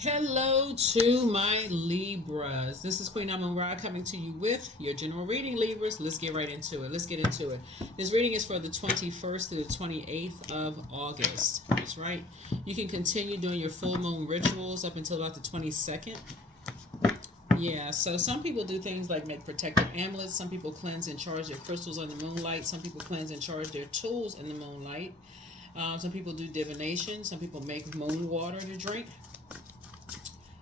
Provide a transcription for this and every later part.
Hello to my Libras. This is Queen Amun Ra coming to you with your general reading, Libras. Let's get right into it. Let's get into it. This reading is for the 21st to the 28th of August. That's right. You can continue doing your full moon rituals up until about the 22nd. Yeah, so some people do things like make protective amulets. Some people cleanse and charge their crystals in the moonlight. Some people cleanse and charge their tools in the moonlight. Some people do divination. Some people make moon water to drink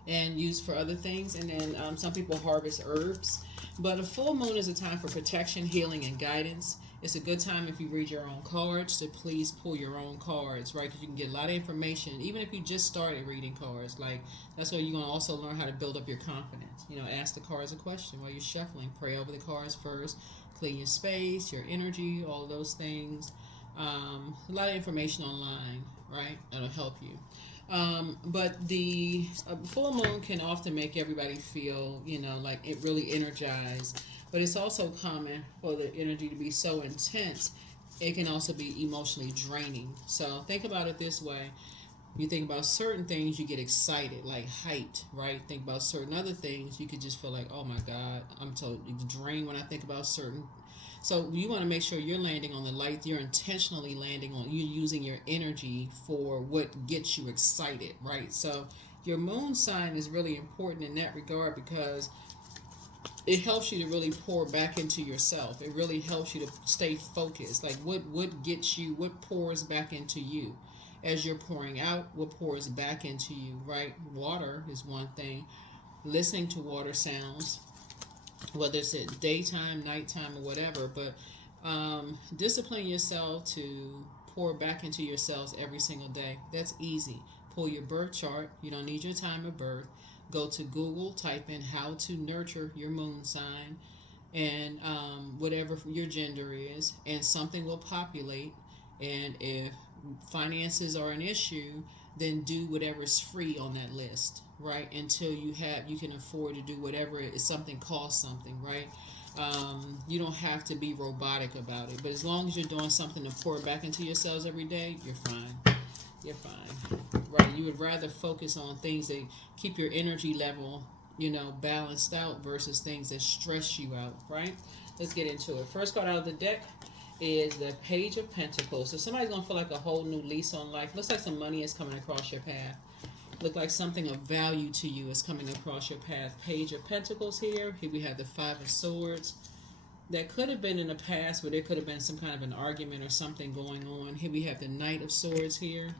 and use for other things. And then some people harvest herbs. But a full moon is a time for protection, healing, and guidance. It's a good time if you read your own cards to please pull your own cards, right? Because you can get a lot of information, even if you just started reading cards. Like, that's where you're going to also learn how to build up your confidence. You know, ask the cards a question while you're shuffling. Pray over the cards first. Clean your space, your energy, all of those things. A lot of information online, right? That'll help you. But the full moon can often make everybody feel, like it really energized. But it's also common for the energy to be so intense, it can also be emotionally draining. So think about it this way. You think about certain things, you get excited, like hyped, right? Think about certain other things, you could just feel like, oh my God, I'm so drained when I think about certain. So you want to make sure you're landing on the light. You're intentionally landing on, you're using your energy for what gets you excited, right? So your moon sign is really important in that regard because it helps you to really pour back into yourself. It really helps you to stay focused. Like what gets you, what pours back into you as you're pouring out, what pours back into you, right? Water is one thing. Listening to water sounds, whether it's at daytime, nighttime, or whatever, but discipline yourself to pour back into yourselves every single day. That's easy. Pull your birth chart. You don't need your time of birth. Go to Google, type in how to nurture your moon sign and whatever your gender is, and something will populate. And if finances are an issue, then do whatever's free on that list, right? Until you can afford to do whatever it is. Something costs something, right? You don't have to be robotic about it, but as long as you're doing something to pour back into yourselves every day, you're fine. You're fine, right? You would rather focus on things that keep your energy level, balanced out versus things that stress you out, right? Let's get into it. First card out of the deck is the Page of Pentacles. So somebody's gonna feel like a whole new lease on life. Looks like some money is coming across your path. Look like something of value to you is coming across your path. Page of Pentacles here. Here we have the Five of Swords. That could have been in the past where there could have been some kind of an argument or something going on. Here we have the Knight of Swords here.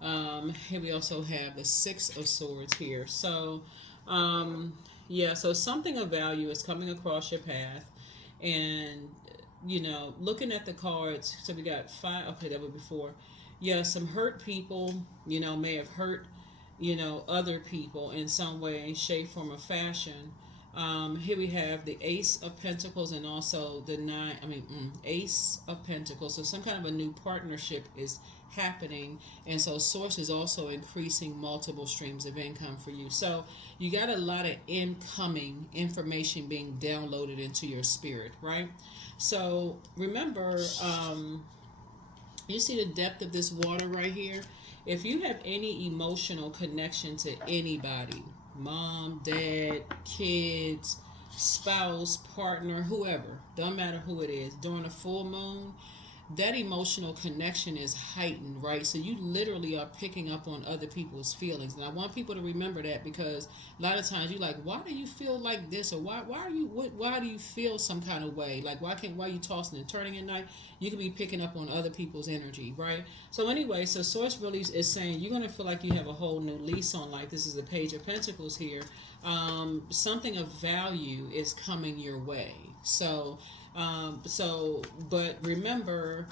Here we also have the Six of Swords here. So, so something of value is coming across your path. And, looking at the cards, so we got five, okay, that was before. Yeah, some hurt people, may have hurt, other people in some way, shape, form, or fashion. Here we have the Ace of Pentacles and also the Ace of Pentacles. So some kind of a new partnership is happening, and so source is also increasing multiple streams of income for you. So you got a lot of incoming information being downloaded into your spirit, right? So remember, you see the depth of this water right here. If you have any emotional connection to anybody, mom, dad, kids, spouse, partner, whoever, don't matter who it is, during a full moon, that emotional connection is heightened, right? So you literally are picking up on other people's feelings. And I want people to remember that, because a lot of times you're like, why do you feel like this? Or why do you feel some kind of way? Like, why are you tossing and turning at night? You could be picking up on other people's energy, right? So anyway, so Source really is saying you're going to feel like you have a whole new lease on life. This is the Page of Pentacles here. Something of value is coming your way. But remember,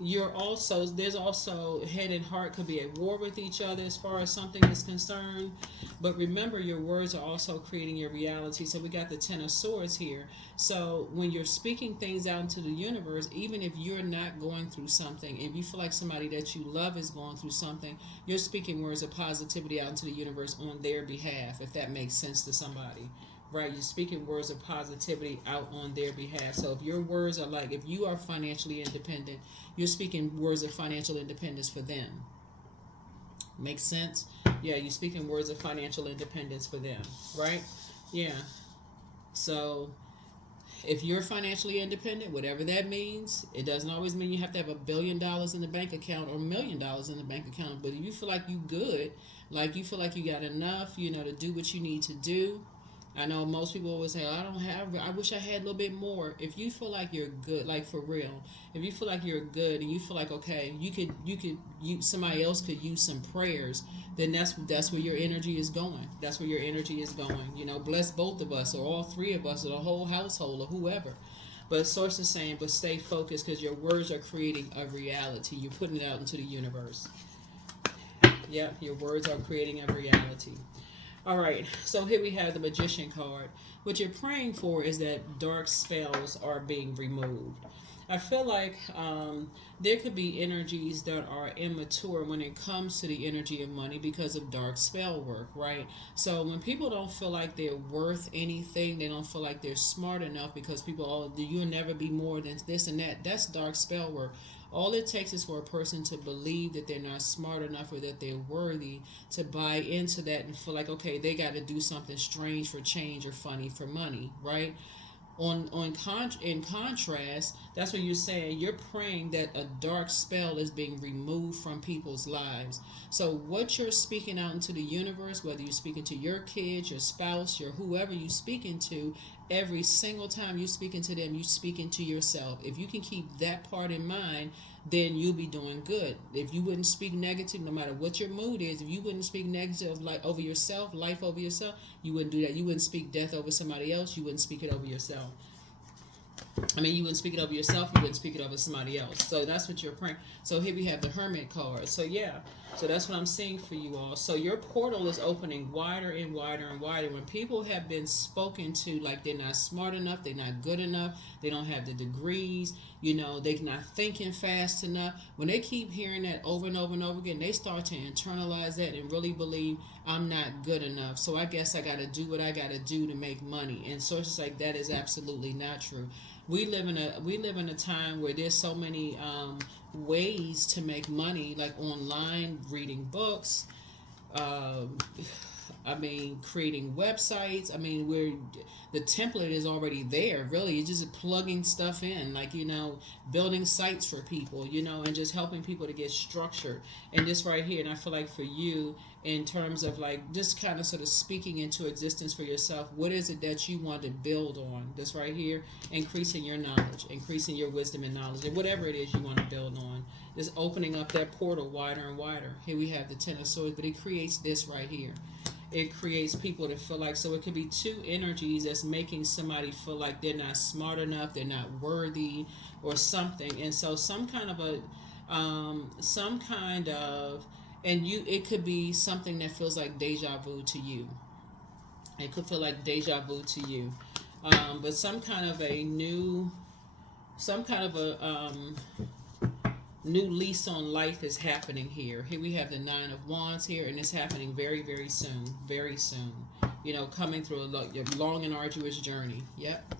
there's also head and heart could be at war with each other as far as something is concerned. But remember, your words are also creating your reality. So we got the Ten of Swords here. So when you're speaking things out into the universe, even if you're not going through something, if you feel like somebody that you love is going through something, you're speaking words of positivity out into the universe on their behalf, if that makes sense to somebody. Right, you're speaking words of positivity out on their behalf. So if your words are like, if you are financially independent, you're speaking words of financial independence for them. Makes sense? Yeah, you speaking words of financial independence for them, right? Yeah. So if you're financially independent, whatever that means, it doesn't always mean you have to have $1 billion in the bank account or $1 million in the bank account. But if you feel like you good, like you feel like you got enough, to do what you need to do. I know most people always say, I don't have, I wish I had a little bit more. If you feel like you're good, like for real, if you feel like you're good and you feel like, okay, somebody else could use some prayers, then that's where your energy is going. That's where your energy is going. Bless both of us or all three of us or the whole household or whoever. But source is saying, but stay focused because your words are creating a reality. You're putting it out into the universe. Yep, your words are creating a reality. All right, so here we have the Magician card. What you're praying for is that dark spells are being removed. I feel like there could be energies that are immature when it comes to the energy of money because of dark spell work, right? So when people don't feel like they're worth anything, they don't feel like they're smart enough because people, you'll never be more than this and that. That's dark spell work. All it takes is for a person to believe that they're not smart enough or that they're worthy to buy into that and feel like, okay, they got to do something strange for change or funny for money, right? In contrast, that's what you're saying. You're praying that a dark spell is being removed from people's lives. So what you're speaking out into the universe, whether you're speaking to your kids, your spouse, your whoever you're speaking to, every single time you're speaking to them, you're speaking to yourself. If you can keep that part in mind, then you'll be doing good. If you wouldn't speak negative, no matter what your mood is, if you wouldn't speak negative like over yourself, life over yourself, you wouldn't do that. You wouldn't speak death over somebody else. You wouldn't speak it over yourself. You wouldn't speak it over yourself, you wouldn't speak it over somebody else. So that's what you're praying. So here we have the Hermit card. So yeah, so that's what I'm seeing for you all. So your portal is opening wider and wider and wider. When people have been spoken to like they're not smart enough, they're not good enough, they don't have the degrees, they're not thinking fast enough. When they keep hearing that over and over and over again, they start to internalize that and really believe I'm not good enough. So I guess I got to do what I got to do to make money. And sources like that is absolutely not true. We live in a time where there's so many ways to make money, like online, reading books, creating websites. Where the template is already there. Really, you're just plugging stuff in, like building sites for people, and just helping people to get structured. And this right here, and I feel like for you, in terms of like just kind of sort of speaking into existence for yourself, what is it that you want to build on? This right here, increasing your knowledge, increasing your wisdom and knowledge, and whatever it is you want to build on, just opening up that portal wider and wider. Here we have the Ten of Swords, but it creates this right here. It creates people to feel like, so it could be two energies that's making somebody feel like they're not smart enough, they're not worthy, or something. And so it could be something that feels like deja vu to you. It could feel like deja vu to you. But some kind of a new lease on life is happening here. Here we have the Nine of Wands here, and it's happening very, very soon. Very soon. Coming through a long and arduous journey. Yep.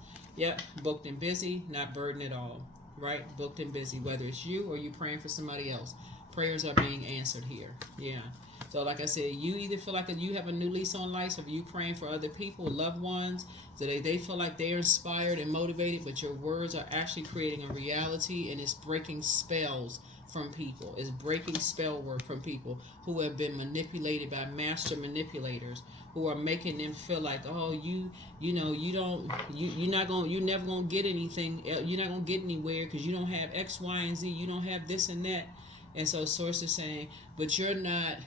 Booked and busy, not burdened at all. Right? Booked and busy. Whether it's you or you praying for somebody else, prayers are being answered here. Yeah. So like I said, you either feel like you have a new lease on life, or you praying for other people, loved ones, so they feel like they're inspired and motivated, but your words are actually creating a reality, and it's breaking spells from people. It's breaking spell work from people who have been manipulated by master manipulators, who are making them feel like, oh, you're never gonna get anything, you're not gonna get anywhere because you don't have X, Y, and Z, you don't have this and that. And so source is saying, but you're not,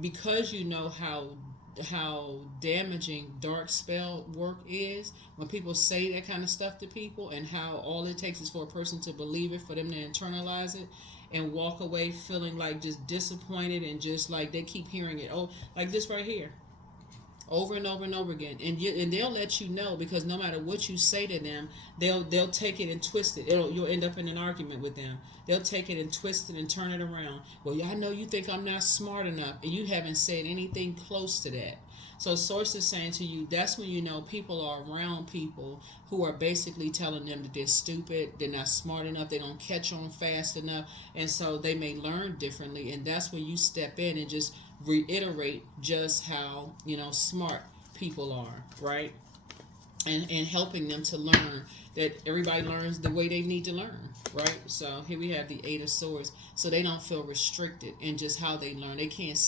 because you know how damaging dark spell work is, when people say that kind of stuff to people, and how all it takes is for a person to believe it, for them to internalize it and walk away feeling like just disappointed, and just like they keep hearing it, oh, like this right here, over and over and over again, and they'll let you know, because no matter what you say to them, they'll take it and twist it. You'll end up in an argument with them. They'll take it and twist it and turn it around. Well, I know you think I'm not smart enough, and you haven't said anything close to that. So source is saying to you, that's when you know people are around people who are basically telling them that they're stupid, they're not smart enough, they don't catch on fast enough, and so they may learn differently. And that's when you step in and just reiterate just how, smart people are, right? And helping them to learn that everybody learns the way they need to learn, right? So here we have the Eight of Swords. So they don't feel restricted in just how they learn. They can't.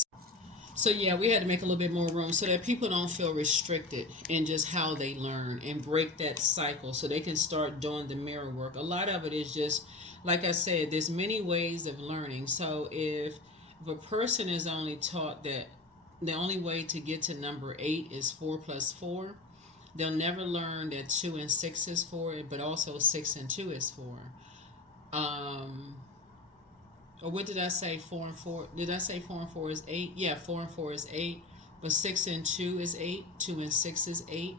So yeah, we had to make a little bit more room so that people don't feel restricted in just how they learn and break that cycle so they can start doing the mirror work. A lot of it is just, like I said, there's many ways of learning. So if a person is only taught that the only way to get to number 8 is 4 plus 4, they'll never learn that 2 and 6 is 4, but also 6 and 2 is 4. Or what did I say? 4 and 4. Did I say 4 and 4 is 8? Yeah, 4 and 4 is 8. But 6 and 2 is 8. 2 and 6 is 8.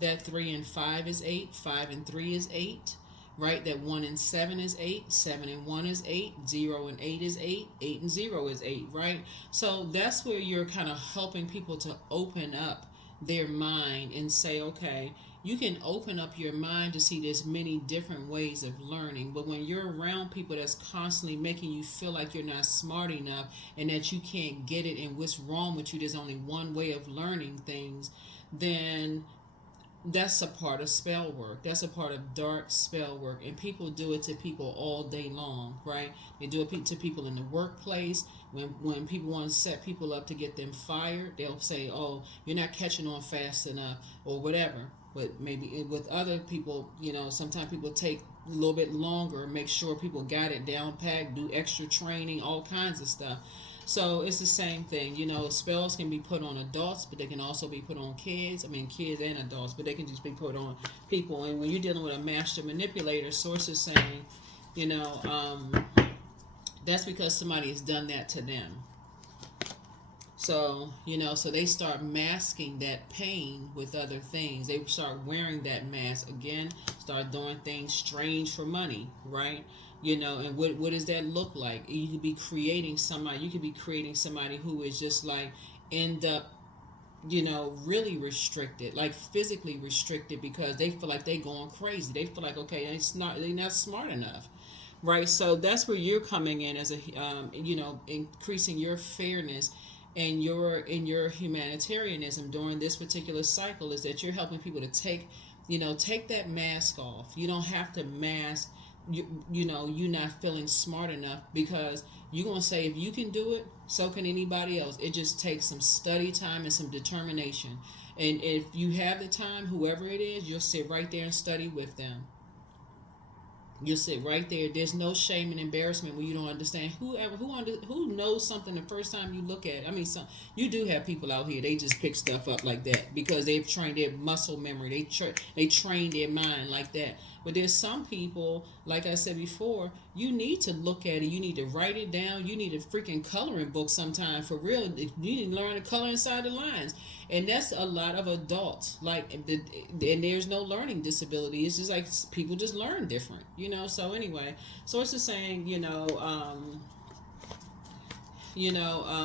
That 3 and 5 is 8. 5 and 3 is 8. Right? That 1 and 7 is 8. 7 and 1 is 8. 0 and 8 is 8. 8 and 0 is 8. Right? So that's where you're kind of helping people to open up their mind and say, okay, you can open up your mind to see there's many different ways of learning. But when you're around people that's constantly making you feel like you're not smart enough and that you can't get it and what's wrong with you, there's only one way of learning things, then that's a part of spell work. That's a part of dark spell work. And people do it to people all day long, right? They do it to people in the workplace. When people want to set people up to get them fired, they'll say, oh, you're not catching on fast enough or whatever. But maybe with other people, sometimes people take a little bit longer, make sure people got it down packed, do extra training, all kinds of stuff. So it's the same thing. Spells can be put on adults, but they can also be put on kids. I mean, kids and adults, but they can just be put on people. And when you're dealing with a master manipulator, source is saying, that's because somebody has done that to them. So, so they start masking that pain with other things. They start wearing that mask again, start doing things strange for money, right? And what does that look like? You could be creating somebody who is just like end up, really restricted, like physically restricted because they feel like they're going crazy. They feel like, okay, they're not smart enough. Right, so that's where you're coming in as a, increasing your fairness and your humanitarianism during this particular cycle is that you're helping people to take that mask off. You don't have to mask, you not feeling smart enough because you're going to say if you can do it, so can anybody else. It just takes some study time and some determination. And if you have the time, whoever it is, you'll sit right there and study with them. You'll sit right there. There's no shame and embarrassment when you don't understand. Who knows something the first time you look at it? I mean, you do have people out here. They just pick stuff up like that because they've trained their muscle memory. They train their mind like that. But there's some people, like I said before, you need to look at it. You need to write it down. You need a freaking coloring book sometime for real. You need to learn to color inside the lines. And that's a lot of adults. And there's no learning disability. It's just like people just learn different, So anyway, Source is saying,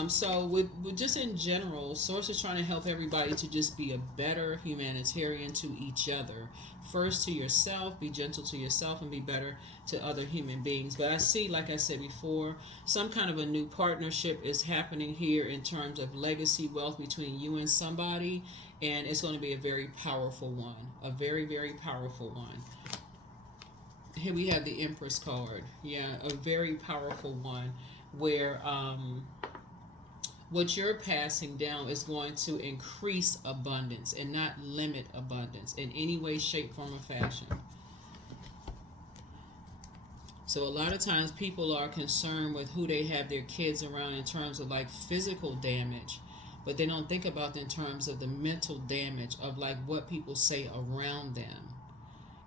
so with just in general, Source is trying to help everybody to just be a better humanitarian to each other. First to yourself, be gentle to yourself, and be better to other human beings. But I see, like I said before, some kind of a new partnership is happening here in terms of legacy wealth between you and somebody, and it's going to be a very powerful one, a very, very powerful one. Here we have the Empress card. Yeah, a very powerful one where what you're passing down is going to increase abundance and not limit abundance in any way, shape, form, or fashion. So a lot of times people are concerned with who they have their kids around in terms of like physical damage, but they don't think about in terms of the mental damage of like what people say around them.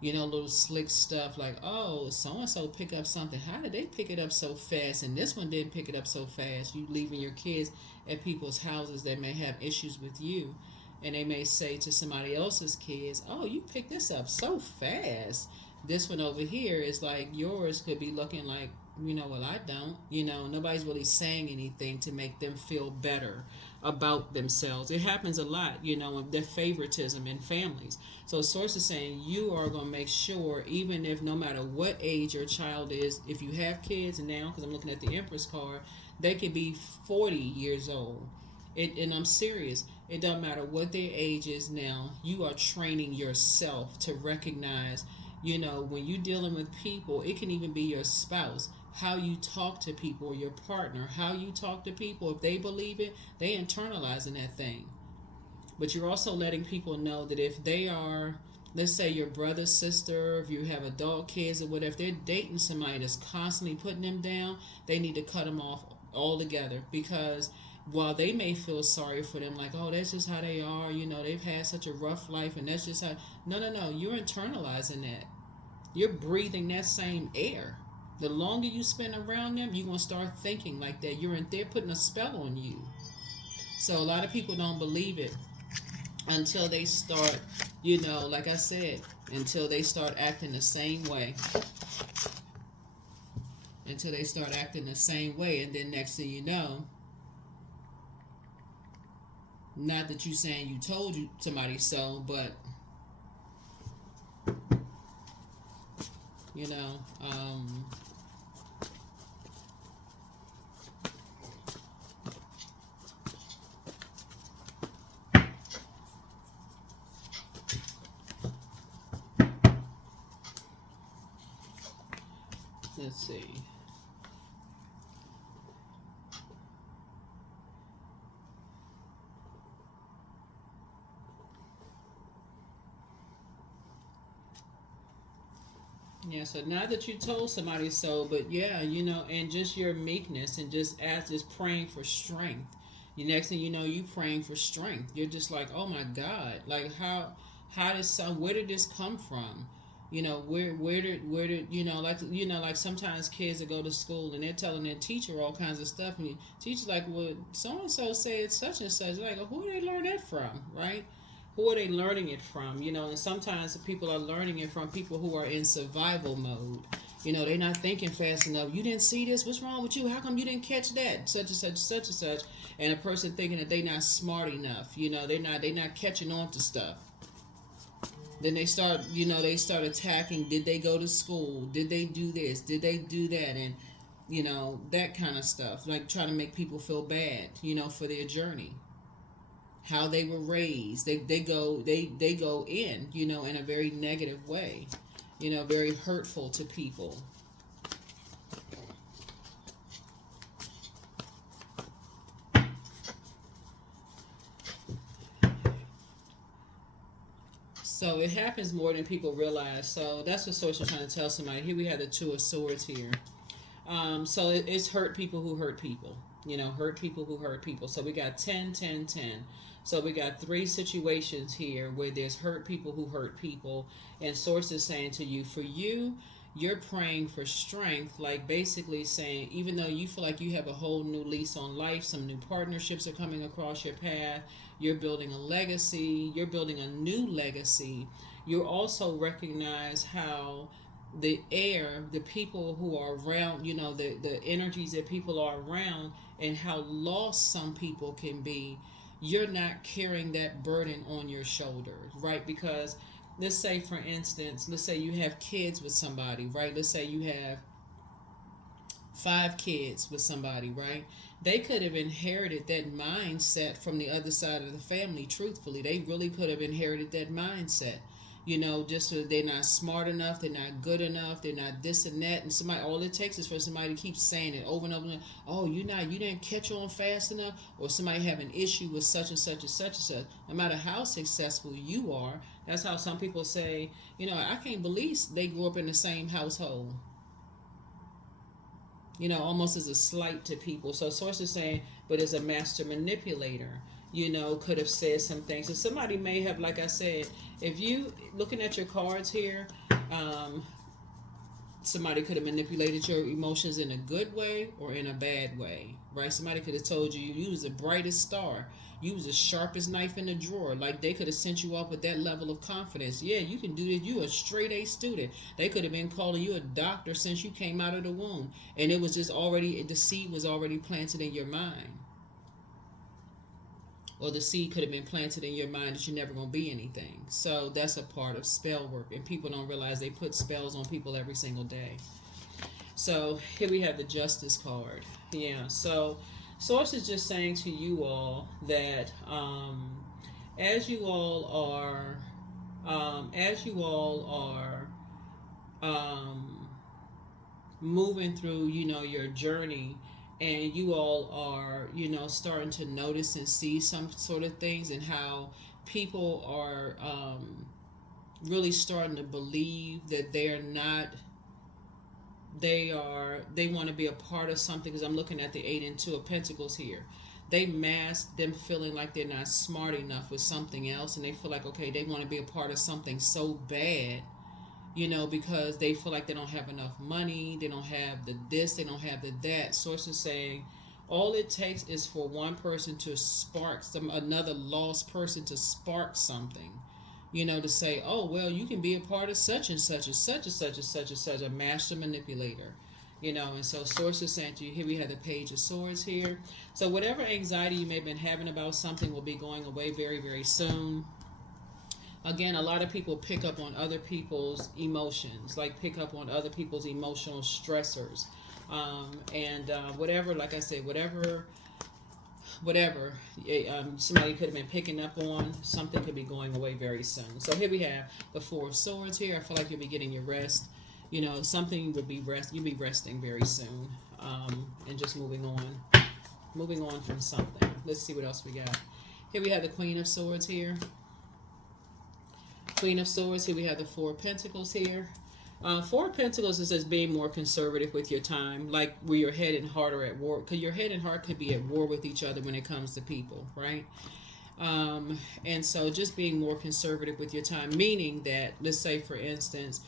Little slick stuff like, oh, so-and-so pick up something. How did they pick it up so fast? And this one didn't pick it up so fast. You leaving your kids at people's houses that may have issues with you. And they may say to somebody else's kids, oh, you picked this up so fast. This one over here is like yours could be looking like well, I don't. Nobody's really saying anything to make them feel better about themselves. It happens a lot, with the favoritism in families. So source is saying you are going to make sure, even if no matter what age your child is, if you have kids now, because I'm looking at the Empress card, they could be 40 years old. And I'm serious. It doesn't matter what their age is now. You are training yourself to recognize, when you're dealing with people, it can even be your spouse, how you talk to people, or your partner, how you talk to people. If they believe it, they internalizing that thing. But you're also letting people know that if they are, let's say your brother, sister, if you have adult kids or whatever, if they're dating somebody that's constantly putting them down, they need to cut them off altogether. Because while they may feel sorry for them, like, oh, that's just how they are, they've had such a rough life and that's just how. No, you're internalizing that. You're breathing that same air. The longer you spend around them, you're going to start thinking like that. They're putting a spell on you. So a lot of people don't believe it until they start, like I said, until they start acting the same way. Until they start acting the same way. And then next thing you know, not that you saying you told you somebody so, but let's see. Yeah, so not that you told somebody so, but yeah, and just your meekness and just praying for strength. The next thing you know, you praying for strength. You're just like, oh my God, like where did this come from? Like sometimes kids that go to school and they're telling their teacher all kinds of stuff, and the teacher's like, well, so and so said such and such. Like, who do they learn that from, right? Who are they learning it from? And sometimes people are learning it from people who are in survival mode. They're not thinking fast enough. You didn't see this? What's wrong with you? How come you didn't catch that? Such and such, such and such. And a person thinking that they're not smart enough. They're not catching on to stuff. Then they start attacking. Did they go to school? Did they do this? Did they do that? And that kind of stuff. Like trying to make people feel bad, for their journey. How they were raised. They go in, in a very negative way. Very hurtful to people. So it happens more than people realize. So that's what Source was trying to tell somebody. Here we have the Two of Swords here. So it's hurt people who hurt people. Hurt people who hurt people. So we got 10, 10, 10. So we got three situations here where there's hurt people who hurt people. And Source is saying to you, for you, you're praying for strength, like basically saying, even though you feel like you have a whole new lease on life, some new partnerships are coming across your path, you're building a legacy, you're building a new legacy, you also recognize how the air, the people who are around, the energies that people are around, and how lost some people can be. You're not carrying that burden on your shoulders, right? Because let's say, for instance, let's say you have kids with somebody, right? Let's say you have 5 kids with somebody, right? They could have inherited that mindset from the other side of the family, truthfully. They really could have inherited that mindset. Just so they're not smart enough, they're not good enough, they're not this and that, and somebody, all it takes is for somebody to keep saying it over and over again. Oh, you didn't catch on fast enough, or somebody have an issue with such and such and such and such. No matter how successful you are, that's how some people say, I can't believe they grew up in the same household. Almost as a slight to people. So Source is saying, but as a master manipulator, could have said some things. So somebody may have, like I said, if you looking at your cards here, Somebody could have manipulated your emotions in a good way or in a bad way, right? Somebody could have told you you was the brightest star, you was the sharpest knife in the drawer. Like, they could have sent you off with that level of confidence. Yeah, you can do this. You a straight A student. They could have been calling you a doctor since you came out of the womb, and it was just already, the seed was already planted in your mind. Or the seed could have been planted in your mind that you're never going to be anything. So that's a part of spell work, and people don't realize they put spells on people every single day. So here we have the Justice card. Yeah, so Source is just saying to you all that as you all are moving through, your journey, and you all are, starting to notice and see some sort of things, and how people are really starting to believe that they want to be a part of something. Because I'm looking at the 8 and 2 of Pentacles here. They mask them feeling like they're not smart enough with something else, and they feel like, okay, they want to be a part of something so bad, because they feel like they don't have enough money, they don't have the this, they don't have the that. Source is saying all it takes is for one person to spark another lost person to spark something, to say, oh, well, you can be a part of such and such and such and such and such and such, a master manipulator. And so Source is saying to you, here we have the Page of Swords here. So whatever anxiety you may have been having about something will be going away very, very soon. Again, a lot of people pick up on other people's emotions, like pick up on other people's emotional stressors. Whatever, like I said, whatever somebody could have been picking up on, something could be going away very soon. So here we have the 4 of Swords here. I feel like you'll be getting your rest. Something will be you'll be resting very soon, and just moving on from something. Let's see what else we got. Here we have the Queen of Swords here. Queen of Swords. Here we have the 4 of Pentacles here. 4 of Pentacles is just being more conservative with your time, like where your head and heart are at war. Because your head and heart could be at war with each other when it comes to people, right? And so just being more conservative with your time, meaning that, let's say, for instance,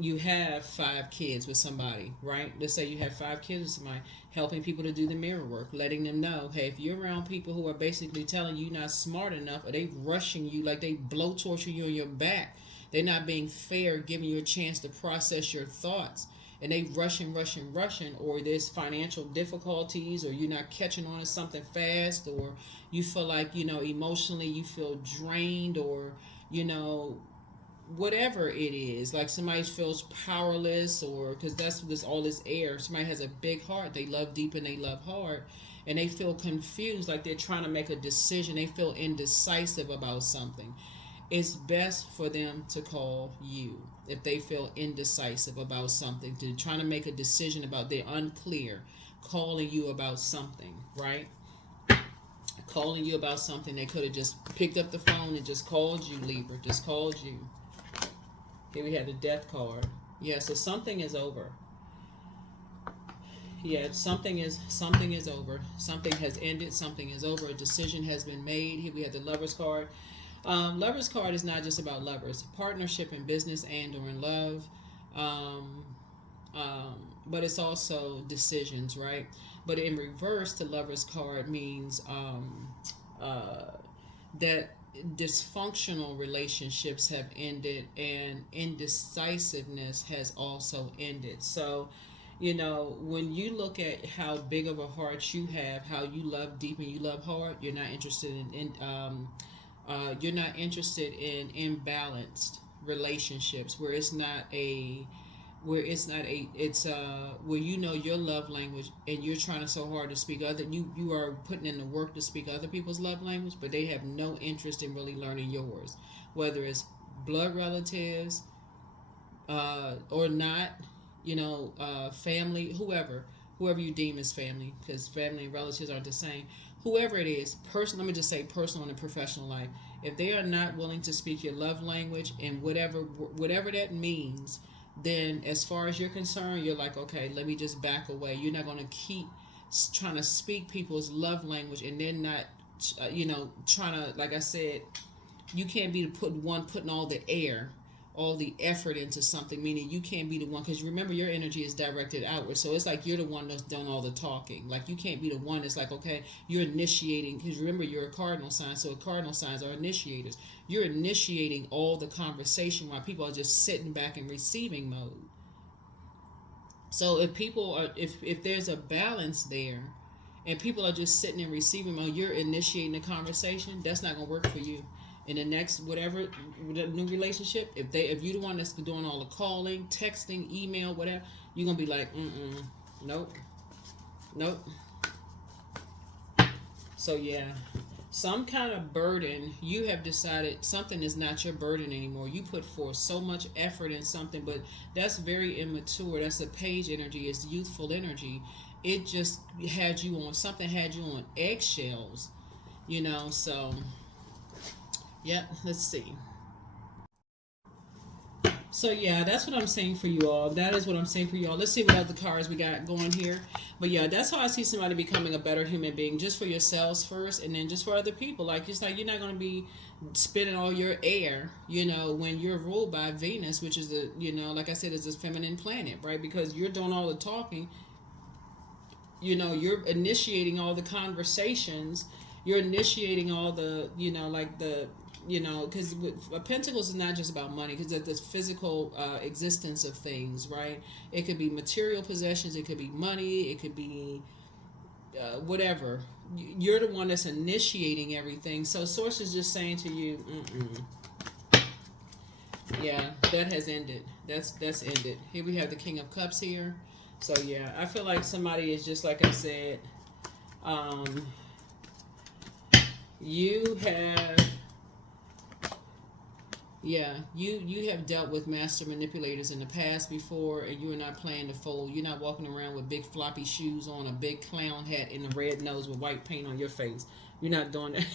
you have 5 kids with somebody, right? Let's say you have 5 kids with somebody, helping people to do the mirror work, letting them know, hey, if you're around people who are basically telling you not smart enough, or they rushing you, like they blow torture you on your back, they're not being fair, giving you a chance to process your thoughts, and they rushing, or there's financial difficulties, or you're not catching on to something fast, or you feel like, emotionally you feel drained, or, whatever it is, like somebody feels powerless, or because that's all this air. Somebody has a big heart, they love deep and they love hard, and they feel confused, like they're trying to make a decision, they feel indecisive about something. It's best for them to call you if they feel indecisive about something, to trying to make a decision about, they're unclear, calling you about something, right? Calling you about something. They could have just picked up the phone and just called you, Libra, just called you. Here we have the Death card. Yeah, so something is over. Yeah, something is over. Something has ended. Something is over. A decision has been made. Here we have the Lovers card. Lovers card is not just about lovers. Partnership in business and or in love. But it's also decisions, right? But in reverse, the Lovers card means that dysfunctional relationships have ended, and indecisiveness has also ended. So, when you look at how big of a heart you have, how you love deep and you love hard, you're not interested in imbalanced relationships where it's where your love language, and you're trying so hard to speak other, you are putting in the work to speak other people's love language, but they have no interest in really learning yours, whether it's blood relatives or not, family, whoever you deem as family, because family and relatives aren't the same. Whoever it is, let me just say personal and professional life, if they are not willing to speak your love language, and whatever that means, then as far as you're concerned, you're like, okay, let me just back away. You're not going to keep trying to speak people's love language, and then not, trying to, like I said, you can't be putting all the air all the effort into something, meaning you can't be the one, because remember your energy is directed outward, so it's like you're the one that's done all the talking. Like you can't be the one that's like, okay, you're initiating, because remember you're a cardinal sign, so cardinal signs are initiators. You're initiating all the conversation while people are just sitting back in receiving mode. So if people are, if there's a balance there, and people are just sitting and receiving mode, you're initiating the conversation. That's not gonna work for you. In the next whatever new relationship, if you the one that's doing all the calling, texting, email, whatever, you're gonna be like, nope, nope. So yeah, some kind of burden. You have decided something is not your burden anymore. You put forth so much effort in something, but that's very immature. That's the page energy. It's youthful energy. It just had you on, something had you on eggshells, so yep. Let's see. So yeah, that's what I'm saying for you all. That is what I'm saying for you all. Let's see what other cards we got going here. But yeah, that's how I see somebody becoming a better human being, just for yourselves first, and then just for other people. Like, just like you're not going to be spending all your air, when you're ruled by Venus, which is like I said, is this feminine planet, right? Because you're doing all the talking. You're initiating all the conversations. You're initiating all the, because Pentacles is not just about money, because it's the physical existence of things, right? It could be material possessions, it could be money, it could be whatever. You're the one that's initiating everything. So Source is just saying to you, yeah, that has ended. That's ended. Here we have the King of Cups here. So yeah, I feel like somebody is just like I said. You have, you have dealt with master manipulators in the past before, and you are not playing the fool. You're not walking around with big floppy shoes on, a big clown hat, and a red nose with white paint on your face. You're not doing that.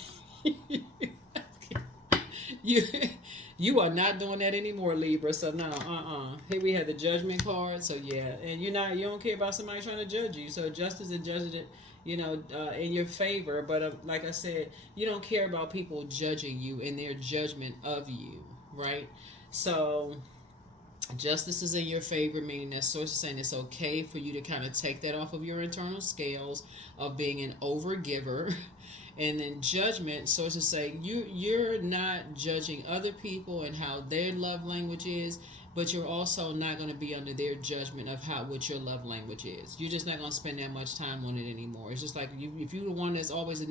You are not doing that anymore, Libra. So no, Here we have the Judgment card. So yeah, and you don't care about somebody trying to judge you. So justice and judging it, in your favor. But like I said, you don't care about people judging you and their judgment of you, right? So justice is in your favor, meaning that Source is saying it's okay for you to kind of take that off of your internal scales of being an overgiver. And then judgment, Source is saying you're not judging other people and how their love language is, but you're also not going to be under their judgment of what your love language is. You're just not going to spend that much time on it anymore. It's just like if you're the one that's always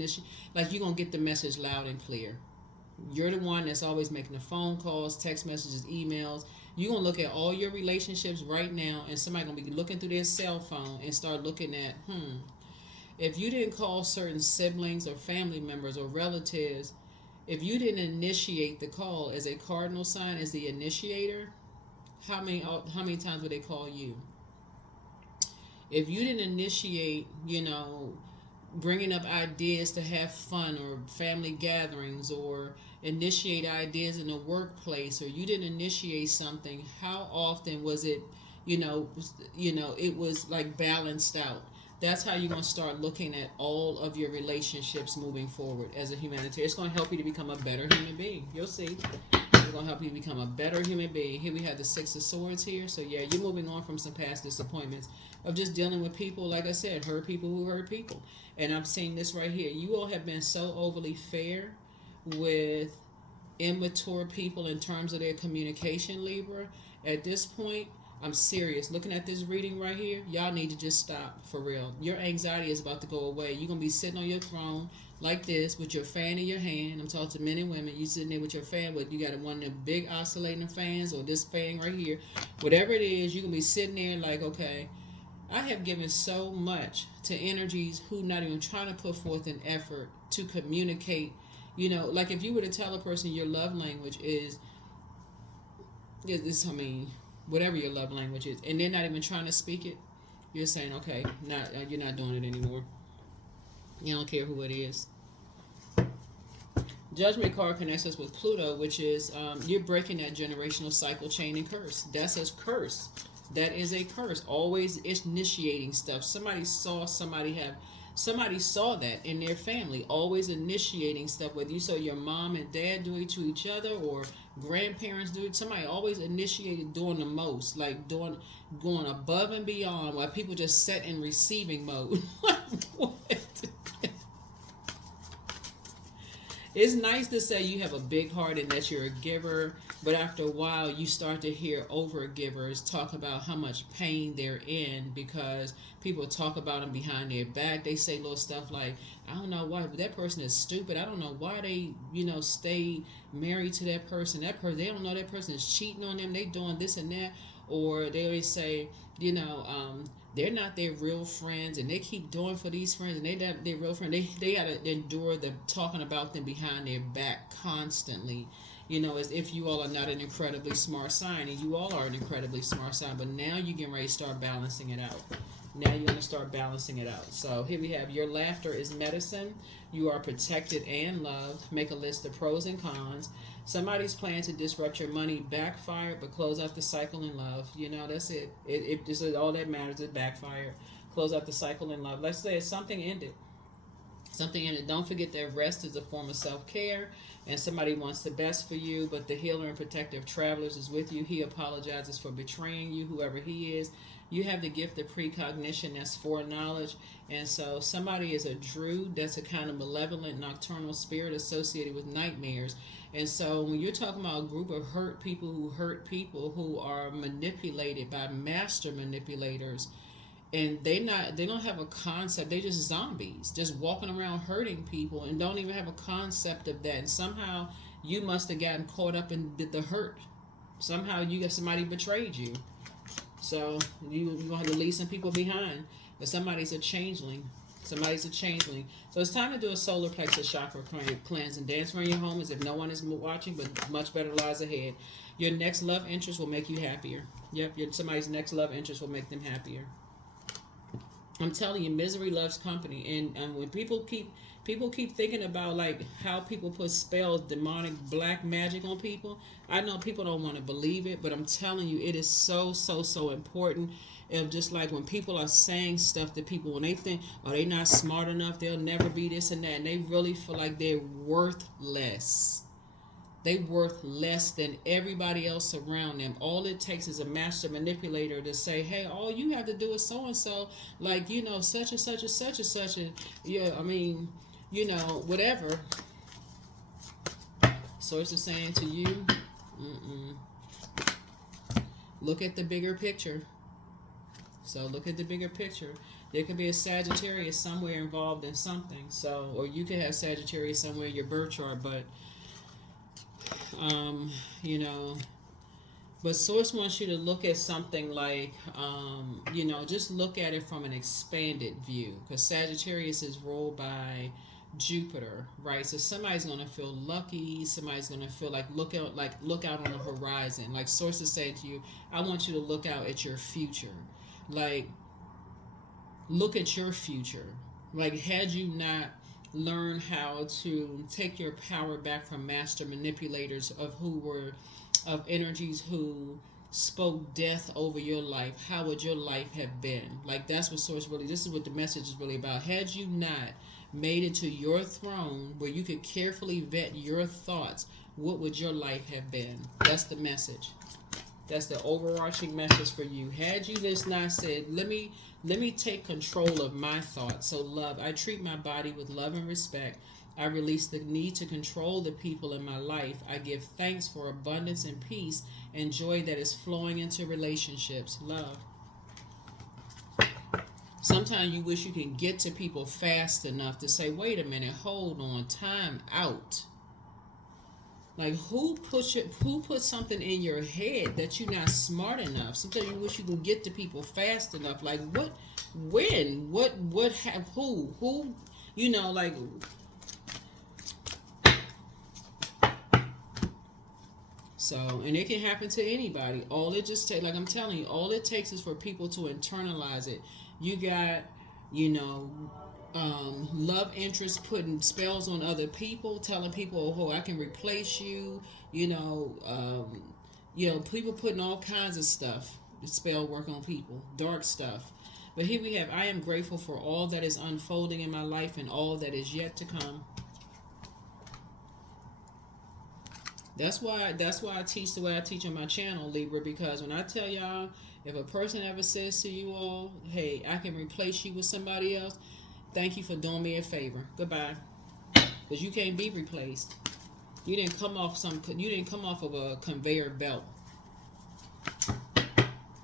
like you're going to get the message loud and clear. You're the one that's always making the phone calls, text messages, emails. You're going to look at all your relationships right now, and somebody's going to be looking through their cell phone and start looking at, if you didn't call certain siblings or family members or relatives, if you didn't initiate the call as a cardinal sign, as the initiator, how many times would they call you? If you didn't initiate, bringing up ideas to have fun or family gatherings, or initiate ideas in the workplace, or you didn't initiate something, how often was it, it was like balanced out? That's how you're going to start looking at all of your relationships moving forward as a humanitarian. It's going to help you to become a better human being. You'll see. It's going to help you become a better human being. Here we have the Six of Swords here. So yeah, you're moving on from some past disappointments of just dealing with people, like I said, hurt people who hurt people. And I'm seeing this right here. You all have been so overly fair with immature people in terms of their communication, Libra. At this point, I'm serious. Looking at this reading right here, y'all need to just stop, for real. Your anxiety is about to go away. You're going to be sitting on your throne like this with your fan in your hand. I'm talking to men and women. You sitting there with your fan, but you got one of them big oscillating fans, or this fan right here. Whatever it is, you're going to be sitting there like, okay, I have given so much to energies who not even trying to put forth an effort to communicate. Like if you were to tell a person your love language is whatever your love language is, and they're not even trying to speak it, you're saying, okay, you're not doing it anymore. You don't care who it is. Judgment card connects us with Pluto, which is you're breaking that generational cycle, chain, and curse. That's a curse. That is a curse. Always initiating stuff. Somebody saw somebody have somebody saw that in their family, always initiating stuff, whether you saw your mom and dad do it to each other or grandparents do it. Somebody always initiated doing the most, like doing going above and beyond, while people just sat in receiving mode. Like, what? It's nice to say you have a big heart and that you're a giver, but after a while you start to hear over givers talk about how much pain they're in because people talk about them behind their back. They say little stuff like, I don't know why, but that person is stupid. I don't know why they, stay married to that person. They don't know that person is cheating on them. They doing this and that. Or they always say, they're not their real friends, and they keep doing for these friends, and they not their real friend. They gotta endure them talking about them behind their back constantly. As if you all are not an incredibly smart sign, and you all are an incredibly smart sign. But now you're getting ready to start balancing it out. Now you're going to start balancing it out. So here we have your laughter is medicine. You are protected and loved. Make a list of pros and cons. Somebody's plan to disrupt your money backfired, but close out the cycle in love. That's it. It just is all that matters. It backfired. Close out the cycle in love. Let's say something ended. Something ended. Don't forget that rest is a form of self-care, and somebody wants the best for you, but the healer and protective travelers is with you. He apologizes for betraying you, whoever he is. You have the gift of precognition, that's foreknowledge. And so somebody is a druid, that's a kind of malevolent nocturnal spirit associated with nightmares. And so when you're talking about a group of hurt people who are manipulated by master manipulators, and they don't have a concept, they just zombies just walking around hurting people and don't even have a concept of that. And somehow you must have gotten caught up in the hurt. Somehow you got somebody betrayed you. So you're going to have to leave some people behind. But somebody's a changeling. So it's time to do a solar plexus chakra cleanse and dance around your home as if no one is watching, but much better lies ahead. Your next love interest will make you happier. Yep, somebody's next love interest will make them happier. I'm telling you, misery loves company. And when people keep thinking about like how people put spells, demonic black magic on people, I know people don't want to believe it, but I'm telling you, it is so important. Of just like when people are saying stuff to people, when they think, oh, they're not smart enough, they'll never be this and that, and they really feel like they're worthless. They worth less than everybody else around them. All it takes is a master manipulator to say, hey, all you have to do is so and so, like, such and such and such and such, and whatever. Source is saying to you, look at the bigger picture. So look at the bigger picture. There could be a Sagittarius somewhere involved in something. So, or you could have Sagittarius somewhere in your birth chart, but but Source wants you to look at something like, just look at it from an expanded view, because Sagittarius is ruled by Jupiter, right? So somebody's going to feel lucky. Somebody's going to feel like look out on the horizon. Like Source is saying to you, I want you to look out at your future. Like, look at your future. Like, had you not learn how to take your power back from master manipulators of energies who spoke death over your life, how would your life have been? Like, that's what Source really, this is what the message is really about. Had you not made it to your throne where you could carefully vet your thoughts, what would your life have been? That's the message. That's the overarching message for you. Had you just not said, let me take control of my thoughts. So love, I treat my body with love and respect. I release the need to control the people in my life. I give thanks for abundance and peace and joy that is flowing into relationships. Love. Sometimes you wish you can get to people fast enough to say, wait a minute, hold on, time out. Like, who put something in your head that you're not smart enough? Sometimes you wish you could get to people fast enough. Like, what, when, what have, who, like. So, and it can happen to anybody. All it just takes, like I'm telling you, all it takes is for people to internalize it. You got, love interest putting spells on other people, telling people, oh, I can replace you, people putting all kinds of stuff, spell work on people, dark stuff. But here we have, I am grateful for all that is unfolding in my life and all that is yet to come. That's why I teach the way I teach on my channel, Libra, because when I tell y'all, if a person ever says to you all, hey, I can replace you with somebody else, thank you for doing me a favor. Goodbye. Because you can't be replaced. You didn't come off of a conveyor belt.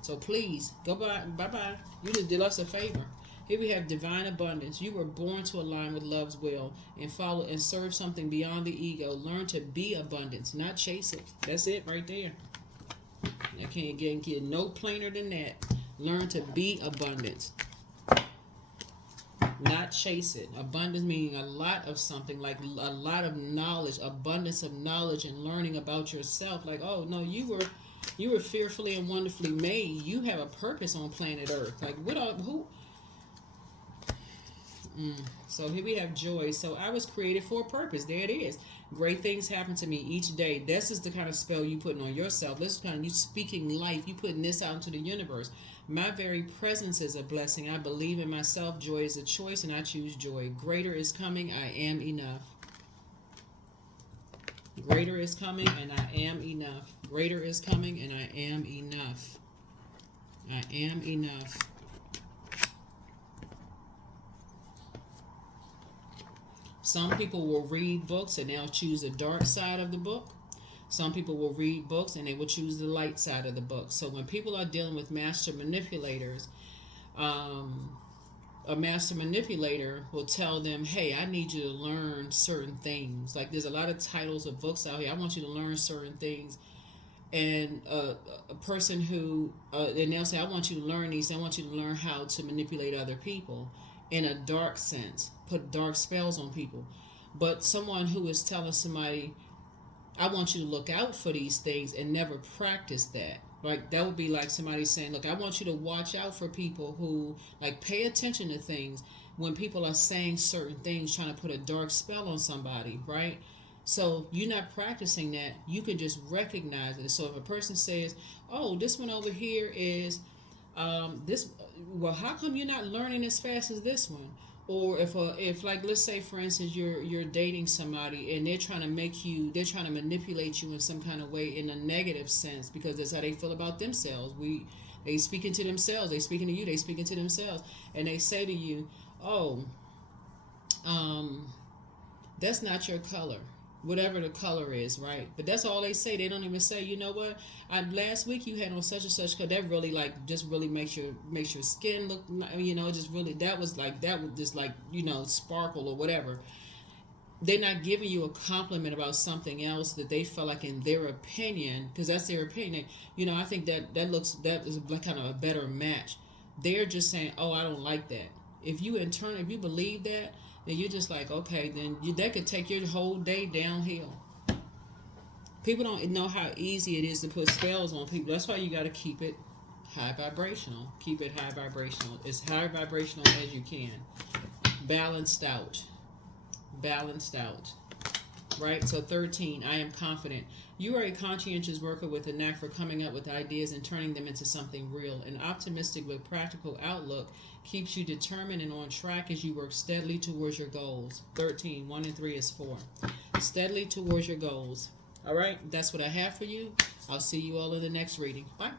So please, go bye. You just did us a favor. Here we have divine abundance. You were born to align with love's will and follow and serve something beyond the ego. Learn to be abundance, not chase it. That's it right there. I can't get no plainer than that. Learn to be abundance, not chase it. Abundance meaning a lot of something, like a lot of knowledge, abundance of knowledge and learning about yourself. Like, oh no, you were fearfully and wonderfully made. You have a purpose on planet Earth. Like, who? So here we have joy. So I was created for a purpose. There it is. Great things happen to me each day. This is the kind of spell you putting on yourself. This is kind of you speaking life. You putting this out into the universe. My very presence is a blessing. I believe in myself. Joy is a choice, and I choose joy. Greater is coming. I am enough. Greater is coming, and I am enough. Greater is coming, and I am enough. I am enough. Some people will read books and they'll choose the dark side of the book. Some people will read books and they will choose the light side of the book. So when people are dealing with master manipulators, a master manipulator will tell them, hey, I need you to learn certain things. Like there's a lot of titles of books out here. I want you to learn certain things. And a person who, and they'll say, I want you to learn these. I want you to learn how to manipulate other people in a dark sense, put dark spells on people. But someone who is telling somebody, I want you to look out for these things and never practice that. Like that would be like somebody saying, look, I want you to watch out for people who like pay attention to things when people are saying certain things, trying to put a dark spell on somebody, right? So you're not practicing that. You can just recognize it. So if a person says, oh, this one over here is this, well, how come you're not learning as fast as this one? Or if like, let's say for instance, you're dating somebody and they're trying to manipulate you in some kind of way in a negative sense, because that's how they feel about themselves. They speaking to themselves, they speaking to you, they speaking to themselves, and they say to you, oh, that's not your color. Whatever the color is, right? But that's all they say. They don't even say, you know what? Last week you had on such and such color. That really just really makes your skin look, just really that would just like sparkle or whatever. They're not giving you a compliment about something else that they felt like in their opinion, because that's their opinion. I think that is kind of a better match. They're just saying, oh, I don't like that. If you believe that, then you're just like, okay, then that could take your whole day downhill. People don't know how easy it is to put spells on people. That's why you got to keep it high vibrational. Keep it high vibrational. As high vibrational as you can. Balanced out. Right? So 13, I am confident. You are a conscientious worker with a knack for coming up with ideas and turning them into something real. An optimistic but practical outlook keeps you determined and on track as you work steadily towards your goals. 13, 1 and 3 is 4. Steadily towards your goals. All right, that's what I have for you. I'll see you all in the next reading. Bye.